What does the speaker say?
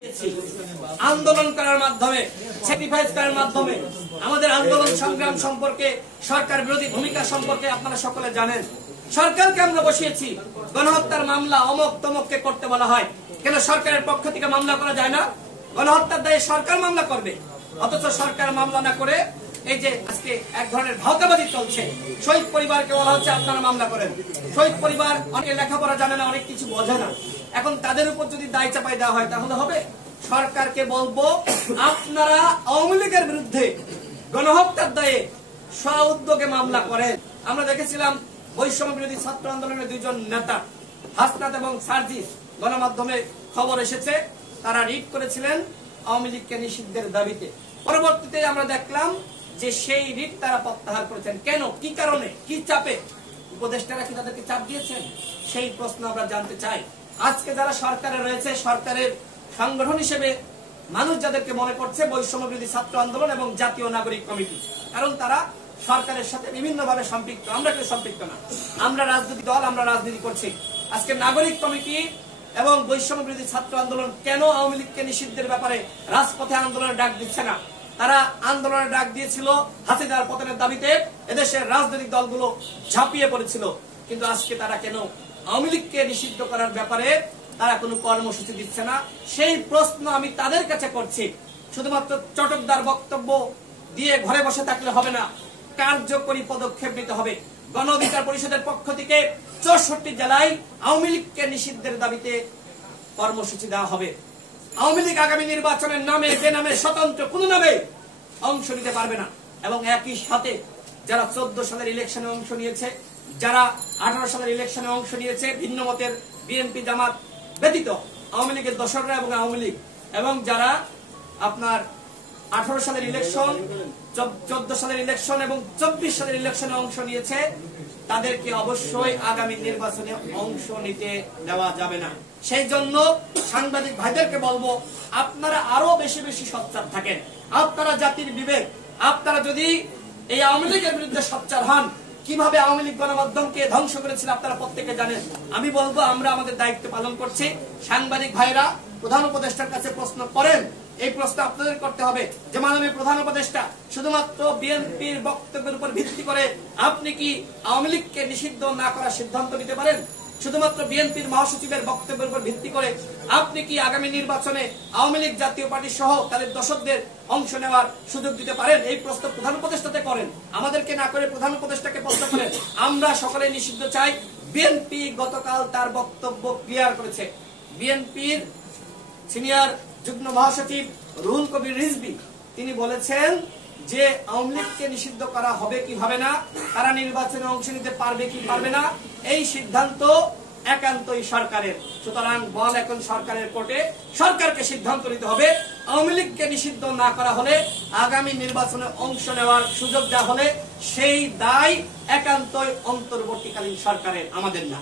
आंदोलन करार माध्यमे सैक्रिफाइस करार माध्यमे आमादेर आंदोलन संग्राम सम्पर्के सरकार विरोधी भूमिका सम्पर्के आपनारा सकले जानेन। सरकारके आमरा बसिয়েছি गणहत्यार मामला अमक तमकके करते बला হয় কেন সরকারের পক্ষ থেকে মামলা করা যায় না? গণহত্যার দায়ে সরকার মামলা করবে, অথচ সরকার মামলা না করে এই যে আজকে এক ধরনের ভাওতাবাজি চলছে। শহীদ পরিবারকে বলা হচ্ছে আপনারা মামলা করেন। শহীদ পরিবার অনেকে লেখাপড়া জানে না, অনেক কিছু বোঝে না। এখন তাদের উপর যদি দায় চাপাই দেওয়া হয় তাহলে হবে? সরকারকে বলবো আপনারা আওয়ামী লীগের বিরুদ্ধে গণহত্যার দায়ে স্ব-উদ্যোগে মামলা করেন। আমরা দেখেছিলাম বৈষম্য বিরোধী ছাত্র আন্দোলনের দুইজন নেতা হাসনাত এবং সার্জিস, গণমাধ্যমে খবর এসেছে, তারা রিট করেছিলেন আওয়ামী লীগকে নিষিদ্ধের দাবিতে। পরবর্তীতে আমরা দেখলাম যে সেই রিট তারা প্রত্যাহার করেছেন। কেন, কি কারণে, কি চাপে? উপদেষ্টারা কি তাদেরকে চাপ দিয়েছেন? সেই প্রশ্ন আমরা জানতে চাই। আজকে যারা সরকারে রয়েছে, সরকারের সংগঠন হিসেবে মানুষ যাদেরকে মনে করছে বৈষম্য বিরোধী ছাত্র আন্দোলন এবং জাতীয় নাগরিক কমিটি, কারণ তারা সরকারের সাথে বিভিন্নভাবে সম্পৃক্ত। আমরা কেউ সম্পৃক্ত না, আমরা রাজনৈতিক দল, আমরা রাজনীতি করছি। আজকে নাগরিক কমিটি এবং বৈষম্য বিরোধী ছাত্র আন্দোলন কেন আওয়ামী লীগকে নিষিদ্ধের ব্যাপারে রাজপথে আন্দোলনের ডাক দিচ্ছে না? তারা আন্দোলনের ডাক দিয়েছিল হাসিনার পতনের দাবিতে, এদেশের রাজনৈতিক দলগুলো ঝাঁপিয়ে পড়েছিল। কিন্তু আজকে তারা কেন আওয়ামী লীগকে নিষিদ্ধ করার ব্যাপারে তারা কোনো কর্মসূচি দিচ্ছে না? সেই প্রশ্ন আমি তাদের কাছে করছি। শুধুমাত্র চটকদার বক্তব্য দিয়ে ঘরে বসে থাকলে হবে না, কার্যকরী পদক্ষেপ নিতে হবে। গণ অধিকার পরিষদের পক্ষ থেকে 64 জেলায় আওয়ামী লীগকে নিষিদ্ধের দাবিতে কর্মসূচি দেওয়া হবে। আওয়ামী লীগ আগামী নির্বাচনের নামে বেনামে স্বতন্ত্র কোন নামে অংশ নিতে পারবে না। এবং একই সাথে যারা 14 সালের ইলেকশনে অংশ নিয়েছে, যারা 18 সালের ইলেকশনে অংশ নিয়েছে, ভিন্ন মতের বিএনপি জামাত ব্যতীত আওয়ামী লীগের দোসররা এবং আওয়ামী লীগ, এবং যারা আপনার 18 সালের ইলেকশন, 14 সালের ইলেকশন এবং 24 সালের ইলেকশনে অংশ নিয়েছে, তাদেরকে অবশ্যই আগামী নির্বাচনে অংশ নিতে দেওয়া যাবে না। সেই জন্য সাংবাদিক ভাইদেরকে বলবো, আপনারা আরো বেশি বেশি সোচ্চার থাকেন। আপনারা জাতির বিবেক, আপনারা যদি এই আওয়ামী লীগের বিরুদ্ধে সোচ্চার হন, কিভাবে আওয়ামী লীগ গণমাধ্যমকে ধ্বংস করেছিল আপনারা প্রত্যেকে জানেন। আমি বলবো আমরা আমাদের দায়িত্ব পালন করছি। সাংবাদিক ভাইরা প্রধান উপদেষ্টার কাছে প্রশ্ন করেন, এই প্রশ্ন আপনাদের করতে হবে যে মাননীয় প্রধান উপদেষ্টা, শুধুমাত্র বিএনপির বক্তব্যের উপর ভিত্তি করে আপনি কি আওয়ামী লীগকে নিষিদ্ধ না করার সিদ্ধান্ত নিতে পারেন? শুধুমাত্র বিএনপির মহাসচিবের বক্তব্যের উপর ভিত্তি করে আপনি কি আগামী নির্বাচনে আওয়ামী লীগ জাতীয় পার্টি সহ তাদের দর্শকদের অংশ নেওয়ার সুযোগ দিতে পারেন? এই প্রশ্ন প্রধান উপদেষ্টাতে করেন, আমাদেরকে না করে প্রধান উপদেষ্টাকে প্রশ্ন করেন। আমরা সকলে নিষিদ্ধ চাই। বিএনপি গতকাল তার বক্তব্য ক্লিয়ার করেছে। বিএনপির সিনিয়র যুগ্ম মহাসচিব রুহুল কবির রিজভী তিনি বলেছেন যে আওয়ামী লীগকে নিষিদ্ধ করা হবে কি হবে না, তারা নির্বাচনে অংশ নিতে পারবে কি পারবে না, এই সিদ্ধান্ত একান্তই সরকারের। সুতরাং বল এখন সরকারের কোর্টে, সরকারকে সিদ্ধান্ত নিতে হবে। আওয়ামী লীগকে নিষিদ্ধ না করা হলে, আগামী নির্বাচনে অংশ নেওয়ার সুযোগ দেওয়া হলে সেই দায় একান্তই অন্তর্বর্তীকালীন সরকারের, আমাদের না।